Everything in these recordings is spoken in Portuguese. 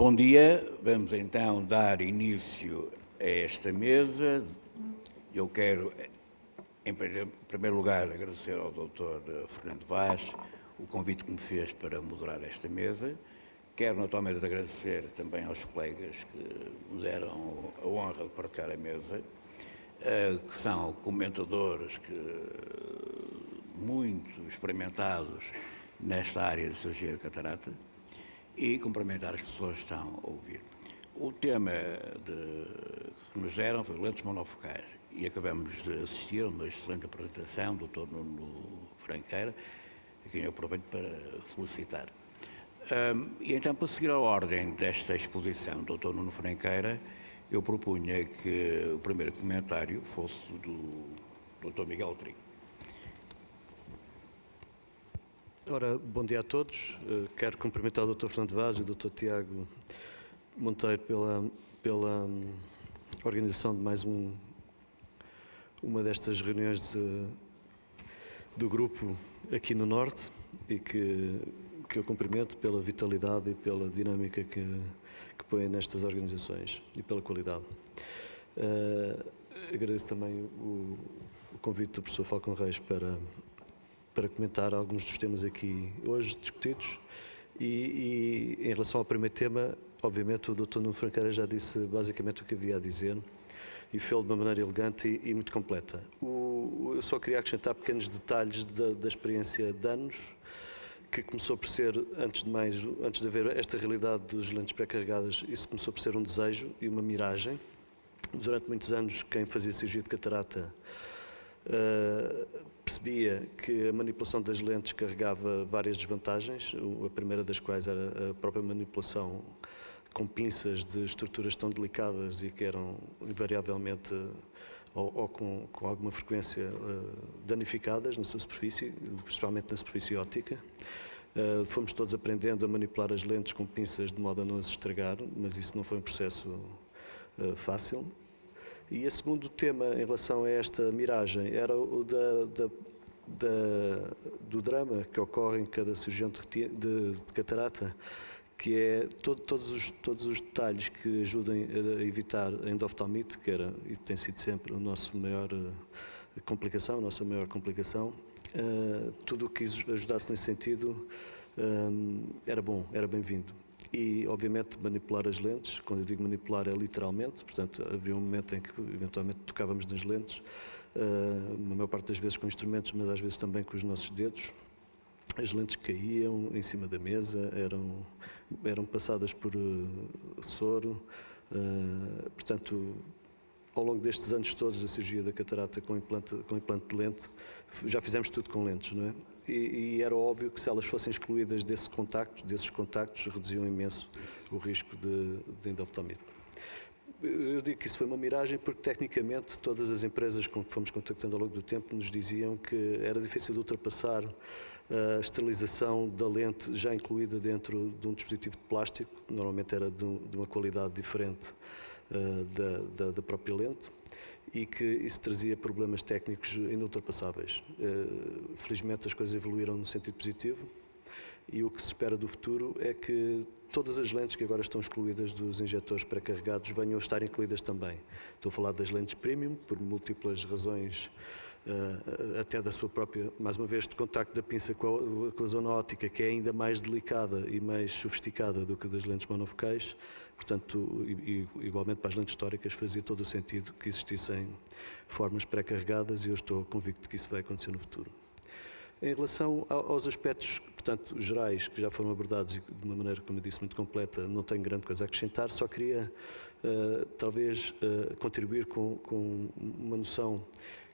Bom dia, vamos então dar início a esta mesa. Eu quero, em primeiro lugar, agradecer ao Dr. Fernando Vaz o convite que me fez para moderar esta mesa. Quero naturalmente agradecer também aos colegas que me deram a honra de partilhar a mesa, que são comentadores muito experimentados nesta área de cirurgia de catarata, e cumprimentar as pessoas que estão a ouvir. O tema que nos deram foi lentes monofocais e acabamos de assistir a uma excelente apresentação do Dr. Nuno Franqueira, a quem eu aproveito para felicitar. E então, para seguir a ordem desta exposição do Dr. Nuno Franqueira, eu propunha que o primeiro comentário fosse do Dr. Miguel Trigo. Ora, bom dia a todos. Quero cumprimentar o Dr. Fernando Vaz e o Dr. Tiago Monteiro pela organização de mais uma destas reuniões do grupo aqui no Norte e que eu cumprimento pela vitalidade e pela dinâmica que põem nestas organizações e pela qualidade. Agradeço também o convite do professor Falcão Reis para comentar alguns dos temas aqui hoje discutidos e em relação ao primeiro tema, obviamente o Dr. Nuno Franqueira já disse basicamente o que havia a dizer e fez-lo de uma maneira elegante e muito completa. Eu só queria acrescentar pequenos detalhes da experiência de anos, que começou por ser, antes de haver esta realidade dos lentes pré-carregadas, isso começou por ser um desejo e uma miragem. Durante muitos anos, quem fazia cirurgia de catarata percebia que a manipulação das lentes carregava várias desvantagens, a primeira das quais era a própria manipulação com pinças de estruturas tão delicadas e que eram invariavelmente ou com alguma frequência danificadas na sua superfície, principalmente na superfície óptica. Fomos todos aprendendo a manipular as lentes com pinças de modo a não as estragar, mas isso não foi um processo fácil. E o segundo tema em relação a esta miragem era o do drama que ocorre em cada cirurgião de catarata, que é todos os detalhes que ajudem a evitar a endoftalmite, que era e tem sido sempre a nossa maior complicação. Tudo o que ajudasse nesse sentido era bom, era bem-vindo. E, obviamente, manipular as lentes, quando eu digo manipular é literalmente, portanto, havia um momento em que, eventualmente, tocávamos nas lentes, na maior parte das vezes com instrumentos, mas às vezes também com os nossos dedos. As lentes caíam em cima da mesa, eram passadas por soro, portanto, ao longo destes anos todos da cirurgia da catarata com implante de lente, já fizemos tudo com lentes, não é? E era óbvio que se elas fossem excluídas desses contactos, reduziam imenso o risco de endoftalmite. Eu digo que isso foi uma miragem porque, tecnicamente, todas as empresas com que fomos contactando ao longo do tempo nos diziam que era difícil de ultrapassar a esterilização da lente já incluída dentro de um dispositivo de plástico, que normalmente era de uma qualidade diferente da própria lente, e que isso trazia problemas técnicos inultrapassáveis. Felizmente as coisas evoluíram no sentido positivo e o que se espera do futuro é que todas as lentes que agora estão excluídas dos injetores pré-carregados venham a estar incluídas também. Estou a falar das lentes premium, por múltiplas razões, até da sua própria, mais uma vez, de contacto da pinça com a zona óptica, que é ainda mais delicada e mais sofisticada do que das lentes monofocais. Portanto, igualmente para as lentes históricas fazia todo o sentido que existissem formas pré-carregadas e eu estou convicto de que isso vai acontecer no futuro. Em relação aos aspectos, portanto, gerais que já foram abordados e de uma maneira, como eu disse, muito completa, não tenho grande coisa a acrescentar, só queria talvez contribuir com uma noção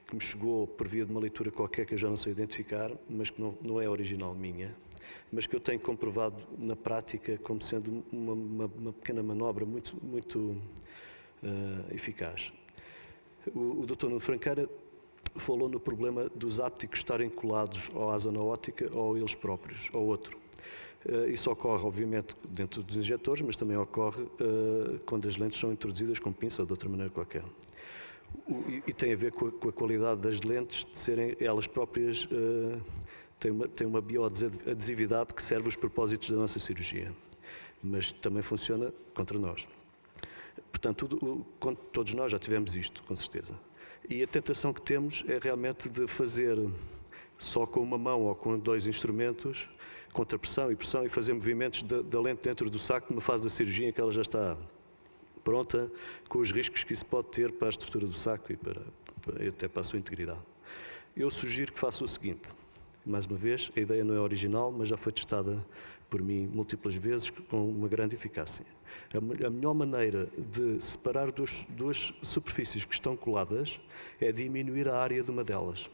que me chegou por via de uma leitura qualquer que eu já não sei identificar, mas que não é original minha, mas que eu tenho comprovado na prática como sendo uma pequena manobra muito eficaz. O Dr. Nuno Franqueira falou no problema dos ápticos estarem colados ou à zona óptica ou eles próprios, ou outro. Isso ocorre, obviamente, dentro dos injetores, mas também ocorre quando as lentes são introduzidas com pinça ou de outra maneira qualquer. E tem a ver com a qualidade das lentes, de serem elas próprias, têm uma bioadesividade que serve os propósitos da nossa cirurgia. mas também funciona contra nós. Portanto, todos nós já tivemos isto, com certeza. E a tentação que temos é realmente de fazer só com uma mão ou com 2 instrumentos, contrapressão e pressão, e fazer movimentos da lente dentro do saco numa fase da cirurgia em que ela já está pronta, com os riscos que isso pode ter para a estrutura do saco e até para a sua integridade. Eu sugiro que faça o seguinte. Mais uma vez, a ideia não é original, mas já foi testada por mim múltiplas vezes com uma grande eficácia. A melhor maneira de separar duas superfícies que estão coladas é diminuir a área de uma delas.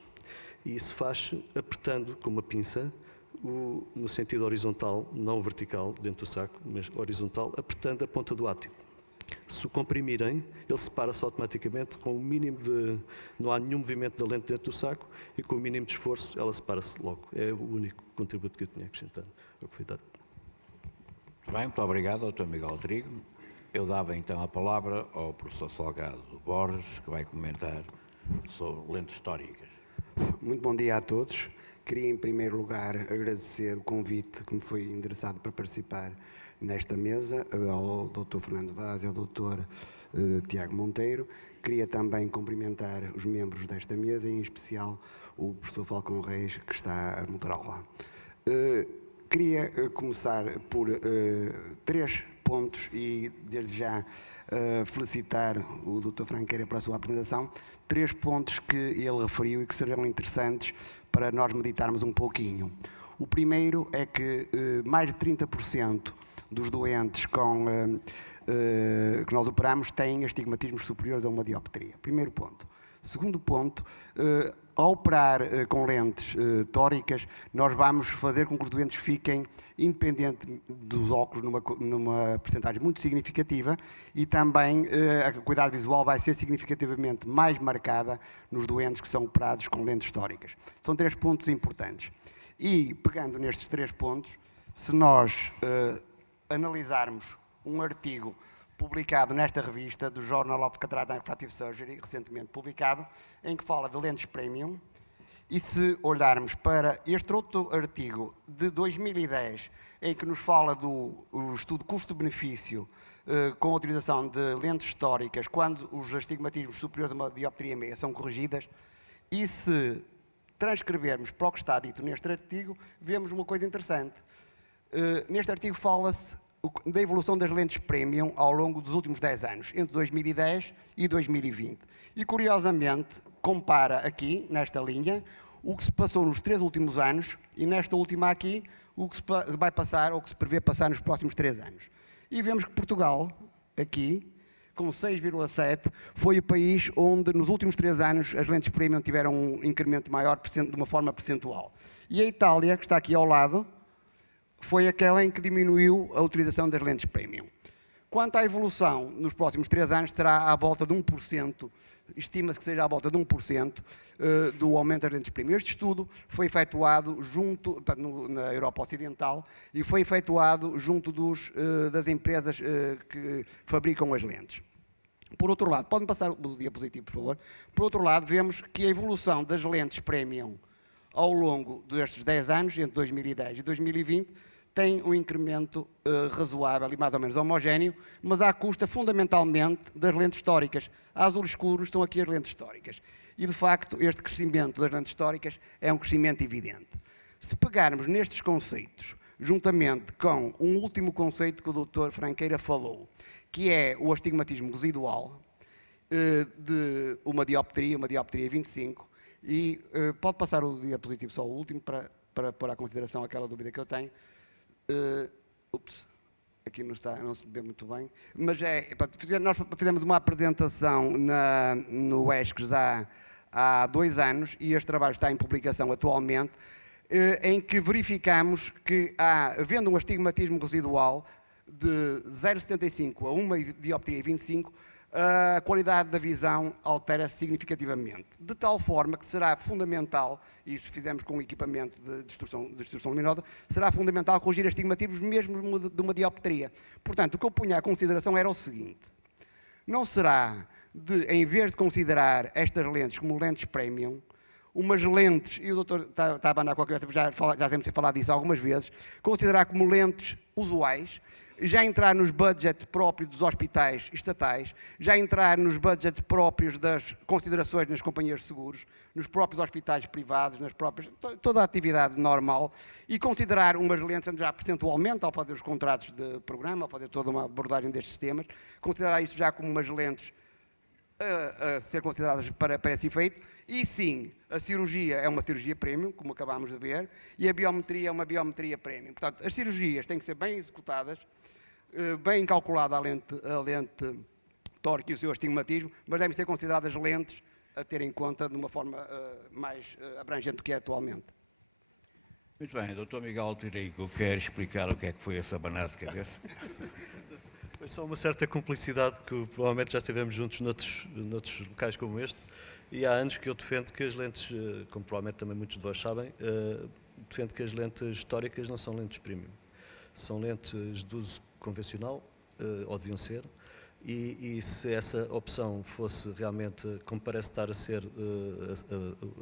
E isso faz apertando com uma pinça, no sentido horizontal, não vertical dentro do saco, mas horizontal, apertando a ponta do átio. Se o comprimirem, ele separa-se automaticamente com o mínimo de... Não há nenhum movimento da lente dentro do saco e com o mínimo de esforço ela separa-se logo. É o único contributo que eu tinha acrescentado ao que foi dado. Bem, muito obrigado, Dr. Miguel Rodrigo. Eu dava então a palavra ao professor Salgado Borges, que vai comentar sobre lentes históricas. Muito bom dia a todos. Queria, em primeiro lugar, agradecer o convite que me foi endereçado para participar nesta mesa, ao Dr. Fernando Vaz e ao Dr. Tiago Monteiro. Queria também cumprimentar os membros desta mesa, em especial o professor Falcão Reis, que está a moderá-la. Queria começar por 3 pontos e, desde já, felicitar o Dr. Franqueira pela sua apresentação. 3 pontos que ele referiu e que serão interessantes para nós meditarmos um pouquinho. O primeiro é que mais de 30% dos doentes que nós operamos têm astigmatismos superiores a uma dioptria. Primeiro ponto. Segundo ponto, ao operar com lentes tóricas, nós vamos fazer com que os doentes fiquem independente dos óculos numa percentagem muito significativa e também a acuidade visual vai ser significativamente mais marcada nos doentes que são operados com lentes tóricas. São 3 pontos importantes. E, pegando nestes 3 pontos, se nós analisarmos um artigo publicado nesta revista do Journal of Cataract and Refractive Surgery, recentemente publicado, em que fala de lentes premium, e se olharmos para este outro artigo de 2010, em que nos fala do estudo custo-benefício com a utilização de lentes históricas quando os astigmatismos superiores a uma dioptria meia são corrigidas, e se transcrevermos para o que está dito neste artigo, vemos uma coisa interessante. Neste artigo fala-se da evolução das lentes premium ao longo dos últimos 10 anos, entre 2010 e 2020. E, curiosamente, compara aqui, nesta linha, o que se passou nos 3 últimos anos e, nesta última aqui, o que se vai passar ou que se prevê passar nos próximos 3 anos. E vemos que Portugal, aqui, com 6,7, foi o país onde, nos últimos 3 anos, as lentes premium tiveram um incremento maior de uma forma percentual. E a Itália, que está aqui ao lado, foi aquela em que diminuiu a utilização das lentes premium. Quanto à evolução, nos próximos 3 anos, será à volta de 1%, estima-se que seja à volta de 1% do aumento das lentes premium. Este estudo foi efetuado na Europa Ocidental e foi efetuado junto das empresas que fabricam as lentes. Por outro lado, podem passar o diapositivo, por favor. Por outro lado, vemos que a evolução das lentes premium ao longo destes 10 anos, entre 2010 e 2020, tem um incremento razoável e mais ou menos homogéneo, mas à custa fundamentalmente das lentes históricas. A azul escuro estão aqui as lentes históricas. E, de facto, este crescimento das lentes históricas é um crescimento evidente. Se pegarmos nestes conceitos, juntamente com um último conceito que o Dr. Franqueira falou, que é o astigmatismo residual de uma dioptria 25, e pode passar o diapositivo só o último para pôr à consideração aquela dúvida que eu tenho. Aqui não se vê muito bem, mas nós fizemos uma apresentação no ESCRS há 2 anos e este trabalho está em publicação atualmente, em que verificamos que havendo um astigmatismo residual de 0,75 a uma dioptria 25, a qualidade da visão altera-se significativamente, de tal forma que será fundamental, e isto fizemos com o equipamento de distorção luminosa, será fundamental corrigir astigmatismos mesmo de uma dioptria. Portanto, o que eu punha à consideração era o seguinte: não será em vez de considerar estas lentes como lentes premium, umas lentes, e o doutor está a abanar com a cabeça, já temos falado disso algumas vezes, considerar como lentes usuais, já entrar nos budgets próprios dos hospitais estatais, já entrar nos budgets próprios das considerações nas companhias de seguros, nos próprios hospitais privados, toda a atividade normal, e considerar umas lentes já percentualmente, ao fazer os contratos de programa, ao fazer toda uma abordagem destes temas, considerar isso já como umas lentes a ser consideradas para esse efeito, e sim, a cirurgia é uma cirurgia premium, como acabámos de ver, e a biometria é uma biometria premium. Portanto, as cirurgias têm que ser bem executadas, bem calculada a lente tórica e o seu astigmatismo, mas devem ser consideradas lentes a ter em conta de uma forma mais abrangente do que é atualmente. Muito bem, Dr. Miguel Altirico, quer explicar o que é que foi esse abanar de cabeça? Foi só uma certa cumplicidade que provavelmente já estivemos juntos noutros locais como este, e há anos que eu defendo que as lentes, como provavelmente também muitos de vós sabem, defendo que as lentes históricas não são lentes premium. São lentes de uso convencional, ou deviam ser, e se essa opção fosse realmente, como parece estar a ser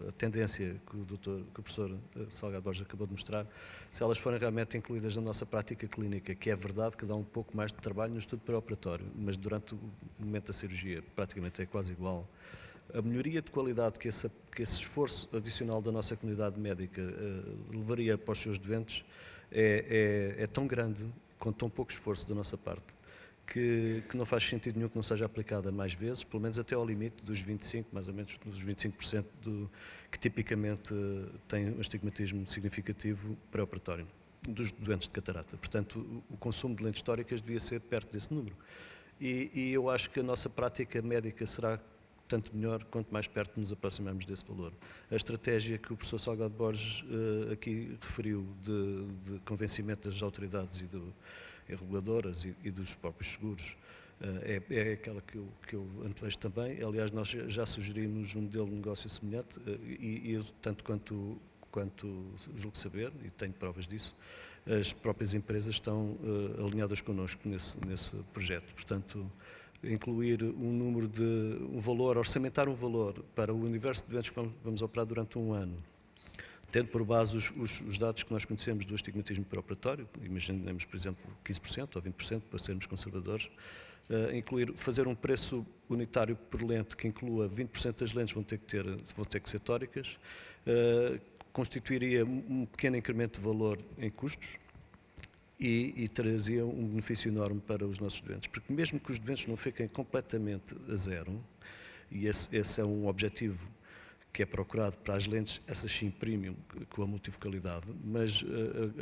a tendência que o professor Salgado Borges acabou de mostrar, se elas forem realmente incluídas na nossa prática clínica, que é verdade que dá um pouco mais de trabalho no estudo pré-operatório, mas durante o momento da cirurgia praticamente é quase igual, a melhoria de qualidade que esse esforço adicional da nossa comunidade médica levaria para os seus doentes é tão grande, com tão pouco esforço da nossa parte, que não faz sentido nenhum que não seja aplicada mais vezes, pelo menos até ao limite dos 25%, mais ou menos dos 25% que tipicamente tem um astigmatismo significativo pré-operatório dos doentes de catarata. Portanto, o consumo de lentes históricas devia ser perto desse número. E eu acho que a nossa prática médica será tanto melhor quanto mais perto nos aproximarmos desse valor. A estratégia que o professor Salgado Borges aqui referiu de convencimento das autoridades e reguladoras e dos próprios seguros é aquela que eu antevejo também. Aliás, nós já sugerimos um modelo de negócio semelhante e eu, tanto quanto julgo saber, e tenho provas disso, as próprias empresas estão alinhadas connosco nesse projeto. Portanto, incluir um valor, orçamentar um valor para o universo de doentes que vamos operar durante um ano, tendo por base os dados que nós conhecemos do astigmatismo pré-operatório, imaginemos, por exemplo, 15% ou 20%, para sermos conservadores, fazer um preço unitário por lente que inclua 20% das lentes vão ter que ser tóricas, constituiria um pequeno incremento de valor em custos, e trazia um benefício enorme para os nossos doentes, porque mesmo que os doentes não fiquem completamente a zero, e esse é um objetivo que é procurado para as lentes, essas sim premium, com a multifocalidade, mas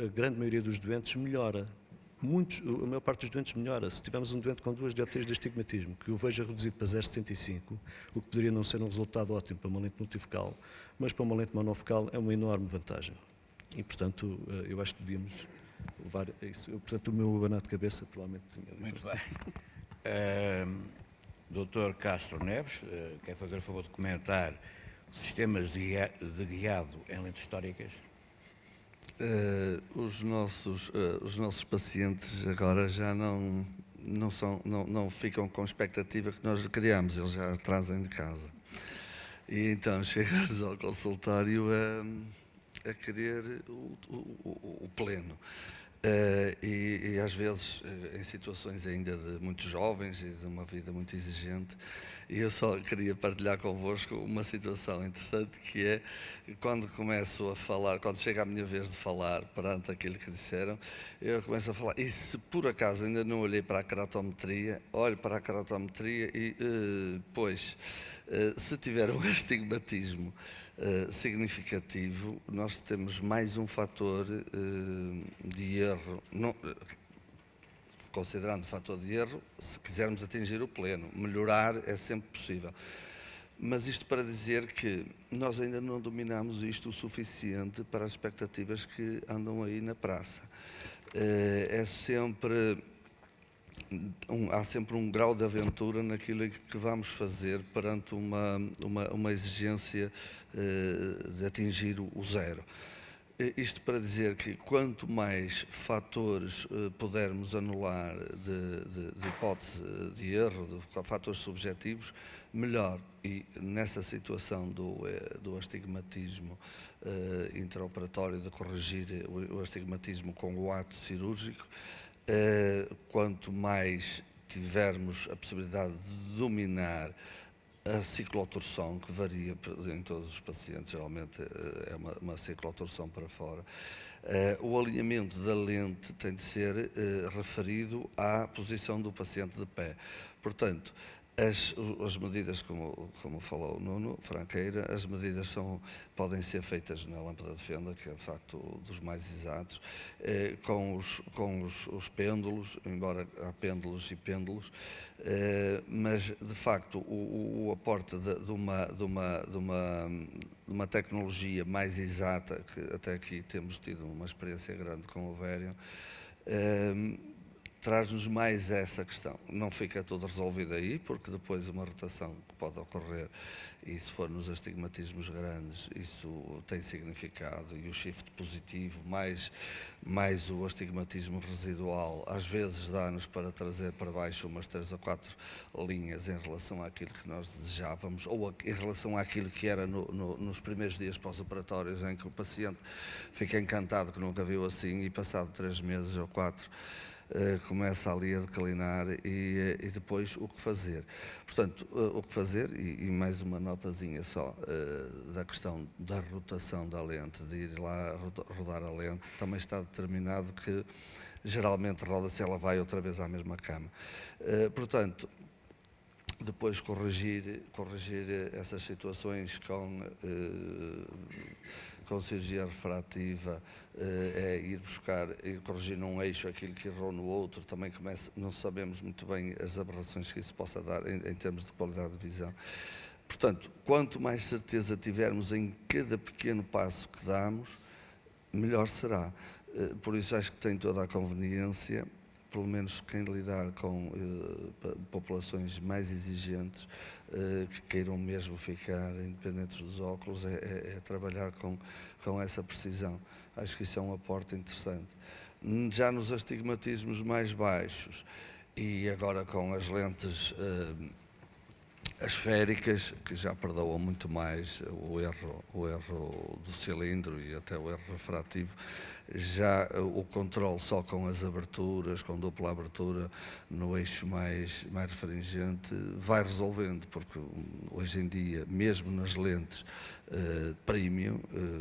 a grande maioria dos doentes melhora. A maior parte dos doentes melhora. Se tivermos um doente com 2 dioptrias de astigmatismo, que o veja reduzido para 0,75, o que poderia não ser um resultado ótimo para uma lente multifocal, mas para uma lente monofocal é uma enorme vantagem. E, portanto, eu acho que devíamos levar a isso. Portanto, o meu abanar de cabeça, provavelmente... Muito bem. Dr. Castro Neves, quer fazer o favor de comentar sistemas de guiado em lentes históricas? Os nossos pacientes agora já não ficam com a expectativa que nós criamos, eles já trazem de casa. E então chegares ao consultório a querer o pleno. E às vezes, em situações ainda de muito jovens e de uma vida muito exigente, e eu só queria partilhar convosco uma situação interessante, que é quando começo a falar, quando chega a minha vez de falar perante aquilo que disseram, eu começo a falar, e se por acaso ainda não olhei para a keratometria, olho para a keratometria e, se tiver um astigmatismo significativo, nós temos mais um fator de erro, considerando o fator de erro, se quisermos atingir o pleno. Melhorar é sempre possível. Mas isto para dizer que nós ainda não dominamos isto o suficiente para as expectativas que andam aí na praça. Há sempre um grau de aventura naquilo que vamos fazer perante uma exigência de atingir o zero. Isto para dizer que quanto mais fatores pudermos anular de hipótese de erro, de fatores subjetivos, melhor. E nessa situação do astigmatismo intraoperatório, de corrigir o astigmatismo com o ato cirúrgico, quanto mais tivermos a possibilidade de dominar a ciclotorção, que varia em todos os pacientes, geralmente é uma ciclotorção para fora, o alinhamento da lente tem de ser referido à posição do paciente de pé. Portanto, as medidas, como falou o Nuno Franqueira, as medidas podem ser feitas na lâmpada de fenda, que é de facto dos mais exatos, com os pêndulos, embora há pêndulos e pêndulos, mas de facto o aporte de uma tecnologia mais exata, que até aqui temos tido uma experiência grande com o Varian, traz-nos mais essa questão. Não fica tudo resolvido aí, porque depois uma rotação que pode ocorrer, e se for nos astigmatismos grandes, isso tem significado, e o shift positivo, mais o astigmatismo residual, às vezes dá-nos para trazer para baixo umas 3 ou 4 linhas em relação àquilo que nós desejávamos, ou em relação àquilo que era nos primeiros dias pós-operatórios, em que o paciente fica encantado que nunca viu assim, e passado 3 meses ou 4, começa ali a declinar e depois o que fazer. Portanto, o que fazer, e mais uma notazinha só, da questão da rotação da lente, de ir lá rodar a lente, também está determinado que geralmente roda-se, ela vai outra vez à mesma cama. Portanto, depois corrigir essas situações com cirurgia refrativa, é ir buscar e corrigir num eixo aquilo que errou no outro, também não sabemos muito bem as aberrações que isso possa dar em termos de qualidade de visão. Portanto, quanto mais certeza tivermos em cada pequeno passo que damos, melhor será. Por isso acho que tem toda a conveniência, pelo menos quem lidar com populações mais exigentes, que queiram mesmo ficar independentes dos óculos, é trabalhar com essa precisão. Acho que isso é um aporte interessante. Já nos astigmatismos mais baixos, e agora com as lentes esféricas, que já perdoam muito mais o erro do cilindro e até o erro refrativo, já o controle só com as aberturas, com dupla abertura no eixo mais referenciante, vai resolvendo, porque hoje em dia, mesmo nas lentes premium,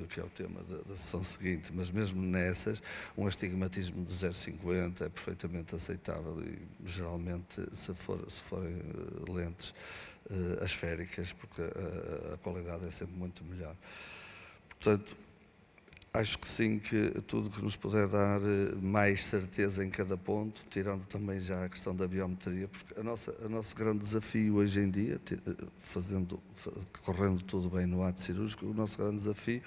que é o tema da sessão seguinte, mas mesmo nessas, um astigmatismo de 0,50 é perfeitamente aceitável e geralmente, se forem lentes esféricas, porque a qualidade é sempre muito melhor. Portanto, acho que sim, que tudo que nos puder dar mais certeza em cada ponto, tirando também já a questão da biometria, porque o nosso grande desafio hoje em dia, correndo tudo bem no ato cirúrgico, o nosso grande desafio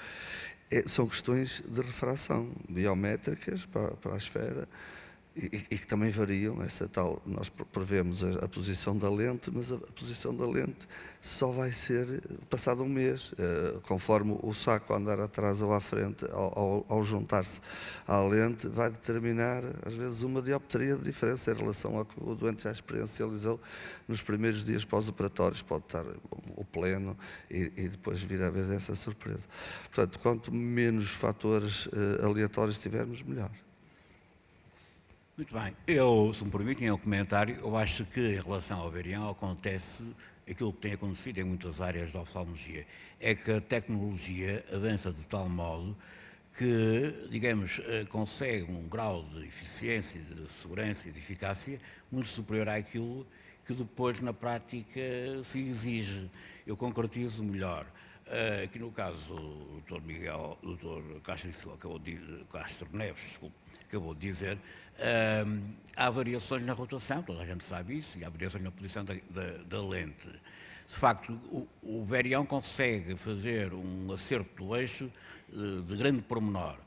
são questões de refração biométricas para a esfera, e que também variam, nós prevemos a posição da lente, mas a posição da lente só vai ser passado um mês, conforme o saco andar atrás ou à frente, ao juntar-se à lente, vai determinar, às vezes, uma dioptria de diferença em relação ao que o doente já experiencializou nos primeiros dias pós-operatórios. Pode estar o pleno e depois vir a haver essa surpresa. Portanto, quanto menos fatores aleatórios tivermos, melhor. Muito bem. Se me permitem um comentário, eu acho que em relação ao Varian acontece aquilo que tem acontecido em muitas áreas da oftalmologia, é que a tecnologia avança de tal modo que, digamos, consegue um grau de eficiência, de segurança e de eficácia muito superior àquilo que depois na prática se exige. Eu concretizo melhor. Aqui no caso do Dr. Castro Neves, acabou de dizer, há variações na rotação, toda a gente sabe isso, e há variações na posição da lente. De facto, o Varian consegue fazer um acerto do eixo de grande pormenor,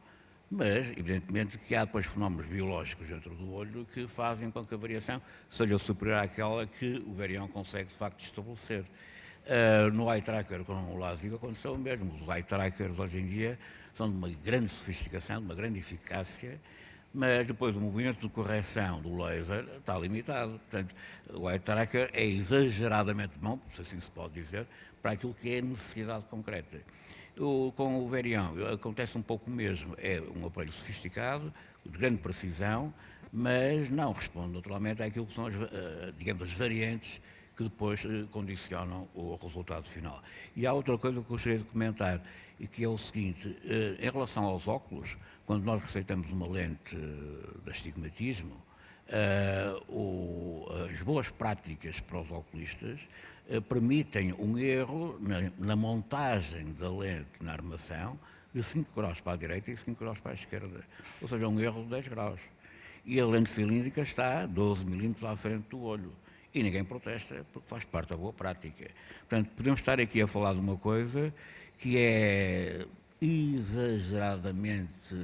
mas, evidentemente, que há depois fenómenos biológicos dentro do olho que fazem com que a variação seja superior àquela que o Varian consegue, de facto, estabelecer. No eye tracker com o LASIK aconteceu o mesmo. Os eye trackers hoje em dia são de uma grande sofisticação, de uma grande eficácia, mas depois o movimento de correção do laser está limitado. Portanto, o eye tracker é exageradamente bom, se assim se pode dizer, para aquilo que é a necessidade concreta. Com o Varian acontece um pouco o mesmo. É um aparelho sofisticado, de grande precisão, mas não responde naturalmente àquilo que são, digamos, as variantes que depois condicionam o resultado final. E há outra coisa que eu gostaria de comentar, e que é o seguinte, em relação aos óculos, quando nós receitamos uma lente de astigmatismo, as boas práticas para os oculistas permitem um erro na montagem da lente na armação de 5 graus para a direita e 5 graus para a esquerda, ou seja, um erro de 10 graus. E a lente cilíndrica está 12 milímetros à frente do olho. E ninguém protesta, porque faz parte da boa prática. Portanto, podemos estar aqui a falar de uma coisa que é exageradamente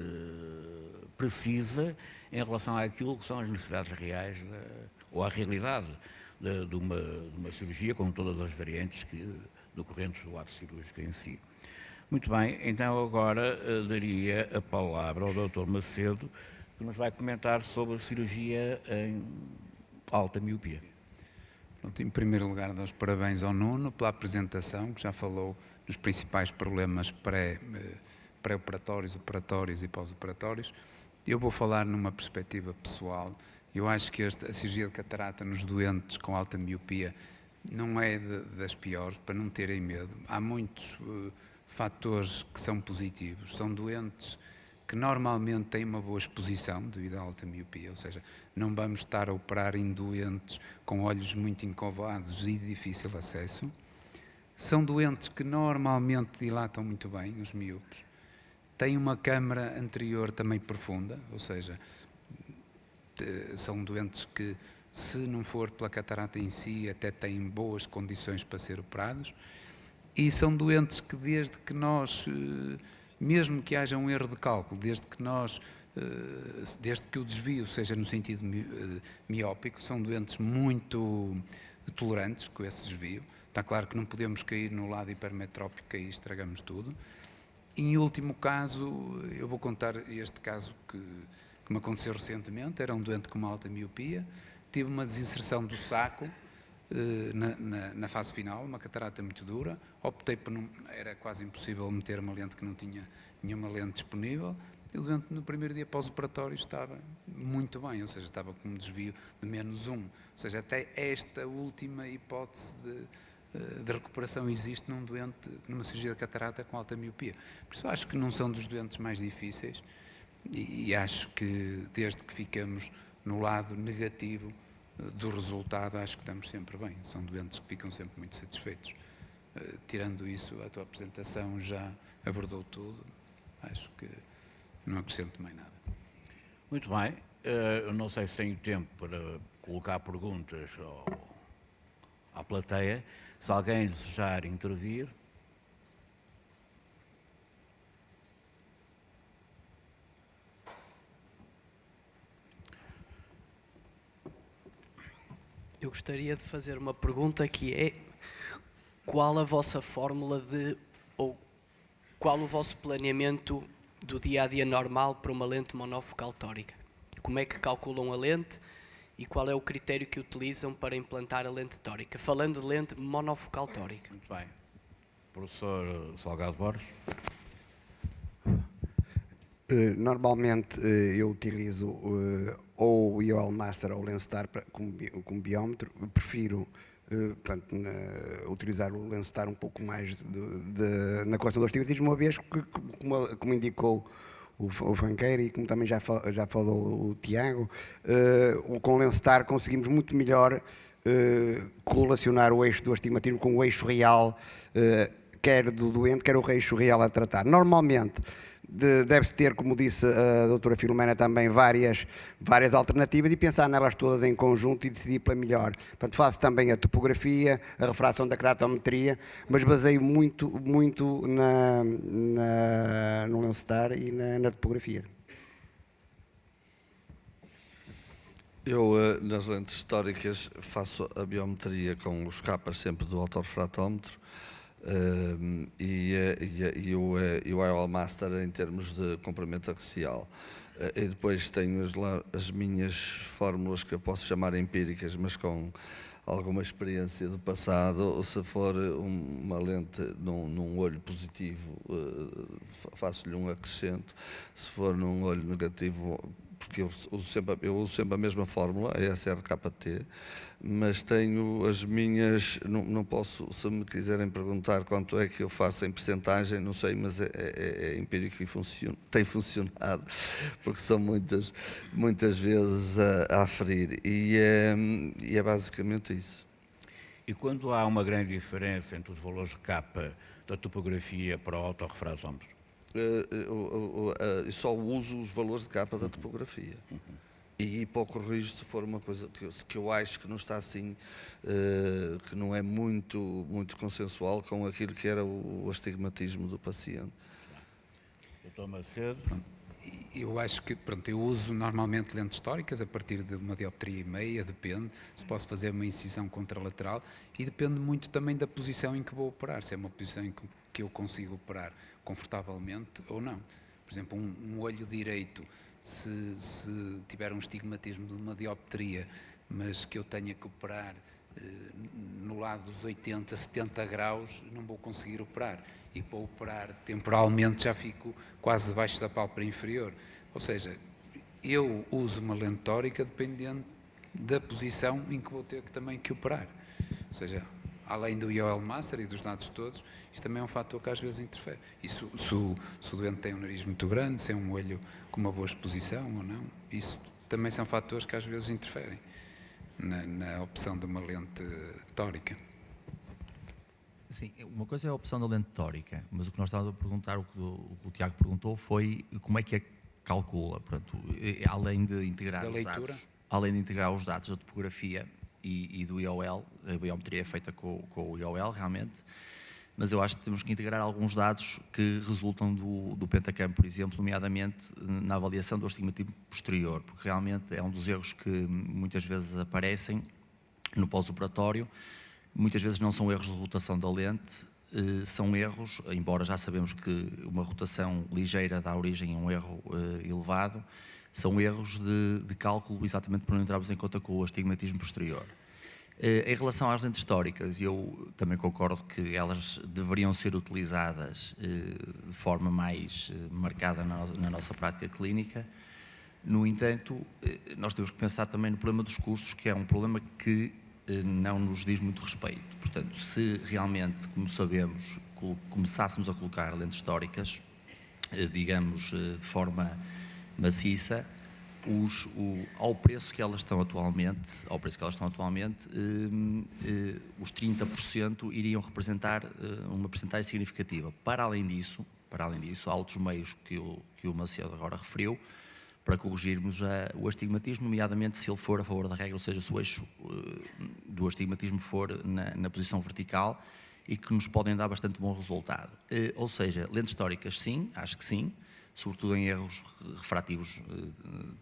precisa em relação àquilo que são as necessidades reais, ou à realidade de uma cirurgia, com todas as variantes decorrentes do ato cirúrgico em si. Muito bem, então agora daria a palavra ao Dr. Macedo, que nos vai comentar sobre a cirurgia em alta miopia. Pronto, em primeiro lugar, dou os parabéns ao Nuno pela apresentação, que já falou nos principais problemas pré-operatórios, operatórios e pós-operatórios. Eu vou falar numa perspectiva pessoal. Eu acho que a cirurgia de catarata nos doentes com alta miopia não é das piores, para não terem medo. Há muitos fatores que são positivos. São doentes que normalmente têm uma boa exposição devido à alta miopia, ou seja, não vamos estar a operar em doentes com olhos muito encovados e de difícil acesso. São doentes que normalmente dilatam muito bem, os miúpes. Têm uma câmara anterior também profunda, ou seja, são doentes que, se não for pela catarata em si, até têm boas condições para ser operados. E são doentes que, desde que nós, mesmo que haja um erro de cálculo, desde que o desvio seja no sentido miópico, são doentes muito tolerantes com esse desvio. Está claro que não podemos cair no lado hipermetrópico, que aí estragamos tudo. Em último caso, eu vou contar este caso que me aconteceu recentemente. Era um doente com uma alta miopia, tive uma desinserção do saco na fase final, uma catarata muito dura. Optei por não, era quase impossível meter uma lente que não tinha nenhuma lente disponível. E o doente no primeiro dia pós-operatório estava muito bem, ou seja, estava com um desvio de -1. Ou seja, até esta última hipótese de recuperação existe num doente, numa cirurgia de catarata com alta miopia. Por isso acho que não são dos doentes mais difíceis e acho que desde que ficamos no lado negativo do resultado, acho que estamos sempre bem. São doentes que ficam sempre muito satisfeitos. Tirando isso, a tua apresentação já abordou tudo. Acho que não acrescento mais nada. Muito bem. Eu não sei se tenho tempo para colocar perguntas à plateia. Se alguém desejar intervir. Eu gostaria de fazer uma pergunta que é: qual a vossa fórmula ou qual o vosso planeamento do dia-a-dia normal para uma lente monofocal tórica? Como é que calculam a lente e qual é o critério que utilizam para implantar a lente tórica? Falando de lente monofocal tórica. Muito bem. Professor Salgado Borges. Normalmente eu utilizo ou o IOL Master ou o Lenstar como biómetro. Eu prefiro utilizar o Lenstar um pouco mais na costa do astigmatismo, uma vez que, como indicou o Fanqueira e como também já falou o Tiago, com o Lenstar conseguimos muito melhor correlacionar o eixo do astigmatismo com o eixo real, quer do doente, quer o eixo real a tratar. Normalmente, deve-se ter, como disse a doutora Filomena, também várias alternativas e pensar nelas todas em conjunto e decidir pela melhor. Portanto, faço também a topografia, a refração da keratometria, mas baseio muito no Lenstar e na topografia. Eu, nas lentes históricas, faço a biometria com os capas sempre do autorefratómetro. E o IOL Master em termos de comprimento axial. E depois tenho as minhas fórmulas que eu posso chamar empíricas, mas com alguma experiência do passado. Se for uma lente num olho positivo, faço-lhe um acrescento. Se for num olho negativo, porque eu uso sempre a mesma fórmula, a SRKT, mas tenho as minhas, não posso, se me quiserem perguntar quanto é que eu faço em percentagem, não sei, mas é empírico e tem funcionado, porque são muitas vezes a aferir, e é basicamente isso. E quando há uma grande diferença entre os valores de capa da topografia para o autorrefrasómetro? Eu só uso os valores de capa da topografia. E pouco corrijo se for uma coisa que eu acho que não está assim, que não é muito consensual com aquilo que era o astigmatismo do paciente. Doutor Macedo? Eu acho que, pronto, eu uso normalmente lentes históricas a partir de uma dioptria e meia, depende, se posso fazer uma incisão contralateral, e depende muito também da posição em que vou operar, se é uma posição em que eu consigo operar confortavelmente ou não. Por exemplo, um olho direito, se tiver um estigmatismo de uma dioptria, mas que eu tenha que operar no lado dos 80, 70 graus, não vou conseguir operar. E para operar temporalmente já fico quase debaixo da pálpebra inferior. Ou seja, eu uso uma lente tórica dependendo da posição em que vou ter também que operar. Ou seja, além do IOL Master e dos dados todos, isto também é um fator que às vezes interfere. E se o doente tem um nariz muito grande, se é um olho com uma boa exposição ou não, isso também são fatores que às vezes interferem na opção de uma lente tórica. Sim, uma coisa é a opção da lente tórica, mas o que nós estávamos a perguntar, o que o Tiago perguntou foi como é que a calcula, portanto, além de integrar além de integrar os dados da topografia e do IOL, a biometria é feita com o IOL realmente, mas eu acho que temos que integrar alguns dados que resultam do Pentacam, por exemplo, nomeadamente na avaliação do astigmatismo posterior, porque realmente é um dos erros que muitas vezes aparecem no pós-operatório. Muitas vezes não são erros de rotação da lente, são erros, embora já sabemos que uma rotação ligeira dá origem a um erro elevado, são erros de cálculo exatamente por não entrarmos em conta com o astigmatismo posterior. Em relação às lentes históricas, eu também concordo que elas deveriam ser utilizadas de forma mais marcada na nossa prática clínica. No entanto, nós temos que pensar também no problema dos custos, que é um problema que não nos diz muito respeito. Portanto, se realmente, como sabemos, começássemos a colocar lentes históricas, digamos, de forma maciça, ao preço que elas estão atualmente, os 30% iriam representar uma percentagem significativa. Para além disso, há outros meios que o Macedo agora referiu, para corrigirmos o astigmatismo, nomeadamente se ele for a favor da regra, ou seja, se o eixo do astigmatismo for na posição vertical, e que nos podem dar bastante bom resultado. Ou seja, lentes históricas sim, acho que sim, sobretudo em erros refrativos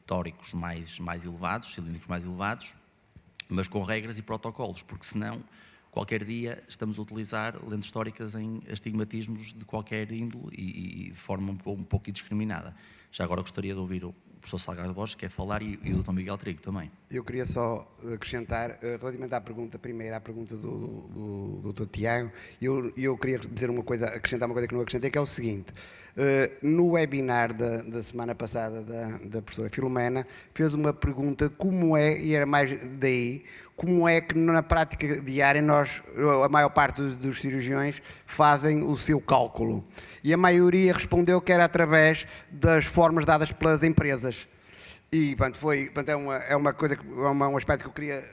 tóricos mais elevados, cilíndricos mais elevados, mas com regras e protocolos, porque senão qualquer dia estamos a utilizar lentes históricas em astigmatismos de qualquer índole e de forma um pouco indiscriminada. Já agora gostaria de ouvir o professor Salgado Borges, que quer falar, e o Dr. Miguel Trigo também. Eu queria só acrescentar, relativamente à pergunta do Dr. Tiago, eu queria acrescentar uma coisa que não acrescentei, que é o seguinte. No webinar da semana passada da professora Filomena, fez uma pergunta como é, e era mais daí, como é que na prática diária a maior parte dos cirurgiões fazem o seu cálculo. E a maioria respondeu que era através das formas dadas pelas empresas. E é uma coisa, um aspecto que eu queria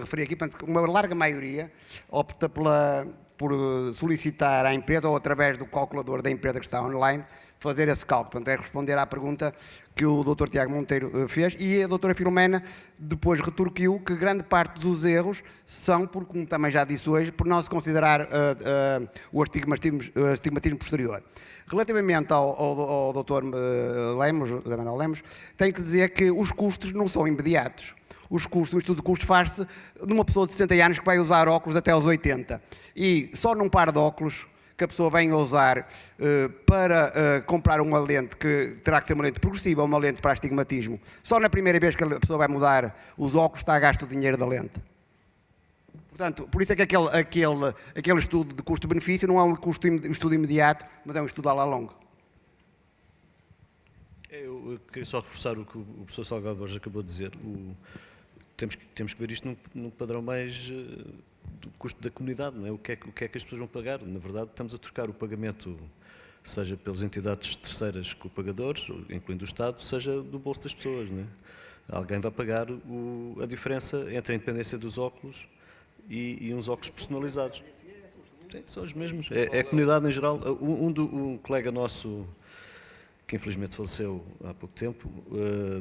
referir aqui. Uma larga maioria opta por solicitar à empresa ou através do calculador da empresa que está online fazer esse cálculo. Portanto, é responder à pergunta que o Dr. Tiago Monteiro fez, e a doutora Filomena depois retorquiu que grande parte dos erros são, como também já disse hoje, por não se considerar o astigmatismo posterior. Relativamente ao Dr. Manuel Lemos, tenho que dizer que os custos não são imediatos. O estudo de custos faz-se numa pessoa de 60 anos que vai usar óculos até aos 80. E só num par de óculos que a pessoa vem a usar para comprar uma lente que terá que ser uma lente progressiva ou uma lente para astigmatismo, só na primeira vez que a pessoa vai mudar os óculos está a gasto o dinheiro da lente. Portanto, por isso é que aquele estudo de custo-benefício não é um estudo imediato, mas é um estudo a lá longo. Eu queria só reforçar o que o professor Salgado Borges acabou de dizer. Temos que ver isto num padrão mais do custo da comunidade, não é? O que é que as pessoas vão pagar? Na verdade, estamos a trocar o pagamento, seja pelas entidades terceiras com pagadores, incluindo o Estado, seja do bolso das pessoas, não é? Alguém vai pagar a diferença entre a independência dos óculos e uns óculos personalizados. Sim, são os mesmos. É a comunidade em geral. Um colega nosso, que infelizmente faleceu há pouco tempo,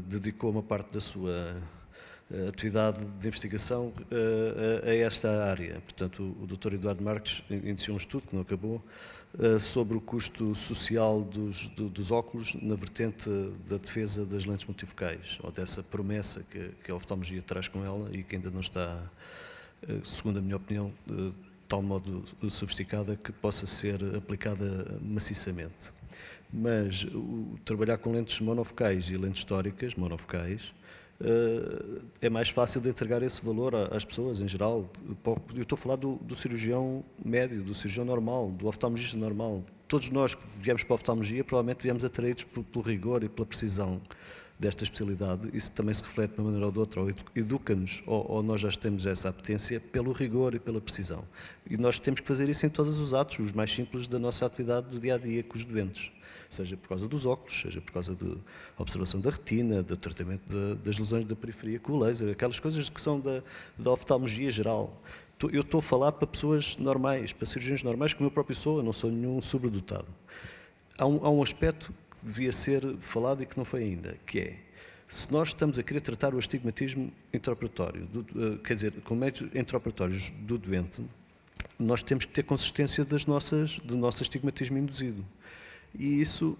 dedicou uma parte da sua atividade de investigação a esta área. Portanto, o Dr. Eduardo Marques iniciou um estudo, que não acabou, sobre o custo social dos óculos na vertente da defesa das lentes multifocais, ou dessa promessa que a oftalmologia traz com ela e que ainda não está, segundo a minha opinião, de tal modo sofisticada que possa ser aplicada maciçamente. Mas trabalhar com lentes monofocais e lentes históricas monofocais é mais fácil de entregar esse valor às pessoas em geral. Eu estou a falar do cirurgião médio, do cirurgião normal, do oftalmologista normal. Todos nós que viemos para a oftalmologia provavelmente viemos atraídos pelo rigor e pela precisão desta especialidade. Isso também se reflete de uma maneira ou de outra, ou educa-nos, ou nós já temos essa apetência pelo rigor e pela precisão. E nós temos que fazer isso em todos os atos, os mais simples da nossa atividade do dia-a-dia com os doentes. Seja por causa dos óculos, seja por causa da observação da retina, do tratamento das lesões da periferia com o laser, aquelas coisas que são da oftalmologia geral. Eu estou a falar para pessoas normais, para cirurgiões normais, como eu próprio sou, eu não sou nenhum sobredotado. Há um aspecto que devia ser falado e que não foi ainda, que é, se nós estamos a querer tratar o astigmatismo intraoperatório, quer dizer, com métodos intraoperatórios do doente, nós temos que ter consistência do nosso astigmatismo induzido. E isso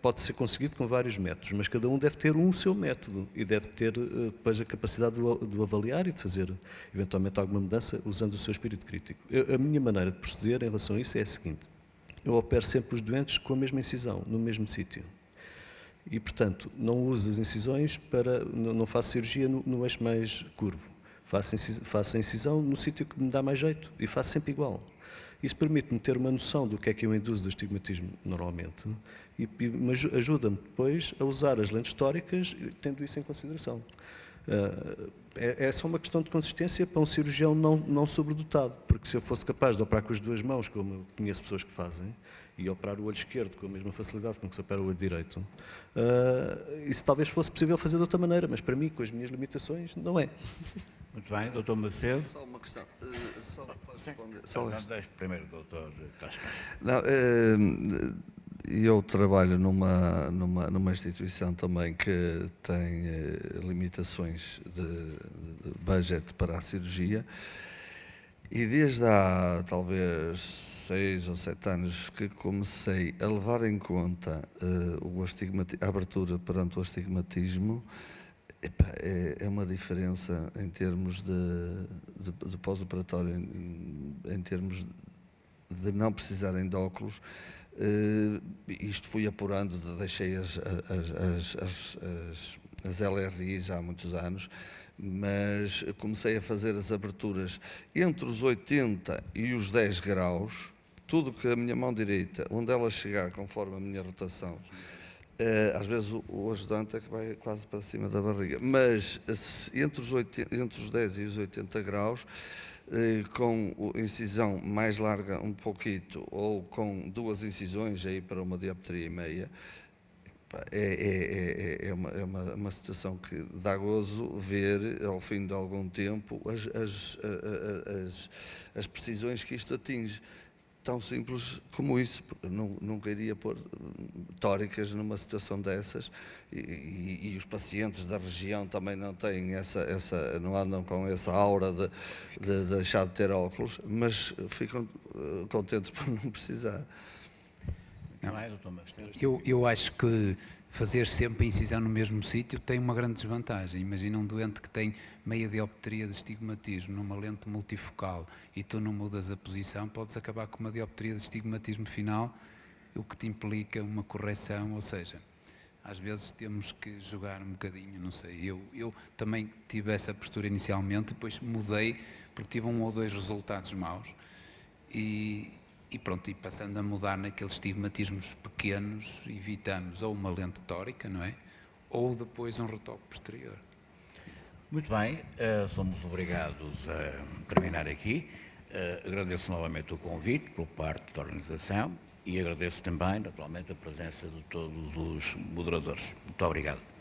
pode ser conseguido com vários métodos, mas cada um deve ter o seu método e deve ter depois a capacidade de o avaliar e de fazer eventualmente alguma mudança usando o seu espírito crítico. A minha maneira de proceder em relação a isso é a seguinte: eu opero sempre os doentes com a mesma incisão, no mesmo sítio. E, portanto, não uso as incisões não faço cirurgia no eixo mais curvo. Faço a incisão no sítio que me dá mais jeito e faço sempre igual. Isso permite-me ter uma noção do que é que eu induzo de astigmatismo normalmente e ajuda-me depois a usar as lentes históricas tendo isso em consideração. É só uma questão de consistência para um cirurgião não sobredotado, porque se eu fosse capaz de operar com as duas mãos, como eu conheço pessoas que fazem, e operar o olho esquerdo com a mesma facilidade com que se opera o olho direito, isso talvez fosse possível fazer de outra maneira, mas para mim, com as minhas limitações, não é. Muito bem, Dr. Macedo. Só uma questão. Deixe primeiro, Dr. Castro. Não, eu trabalho numa instituição também que tem limitações de budget para a cirurgia e desde há talvez 6 ou 7 anos que comecei a levar em conta a abertura perante o astigmatismo. É uma diferença em termos de pós-operatório, em termos de não precisarem de óculos. Isto fui apurando, deixei as LRIs há muitos anos, mas comecei a fazer as aberturas entre os 80 e os 10 graus, tudo que a minha mão direita, onde ela chegar, conforme a minha rotação, às vezes o ajudante é que vai quase para cima da barriga, mas entre os 10 e os 80 graus, com a incisão mais larga um pouquito, ou com 2 incisões aí para uma dioptria e meia, é uma situação que dá gozo ver, ao fim de algum tempo, as precisões que isto atinge. Tão simples como isso, porque nunca iria pôr tóricas numa situação dessas e os pacientes da região também não têm não andam com essa aura de deixar de ter óculos, mas ficam contentes por não precisar. Não é, Dr. Macedo? Eu acho que fazer sempre a incisão no mesmo sítio tem uma grande desvantagem. Imagina um doente que tem meia dioptria de astigmatismo numa lente multifocal e tu não mudas a posição, podes acabar com uma dioptria de astigmatismo final, o que te implica uma correção, ou seja, às vezes temos que jogar um bocadinho, não sei. Eu também tive essa postura inicialmente, depois mudei porque tive 1 ou 2 resultados maus e passando a mudar naqueles estigmatismos pequenos, evitamos ou uma lente tórica, não é? ou depois um retoque posterior. Muito bem, somos obrigados a terminar aqui. Agradeço novamente o convite por parte da organização e agradeço também, naturalmente, a presença de todos os moderadores. Muito obrigado.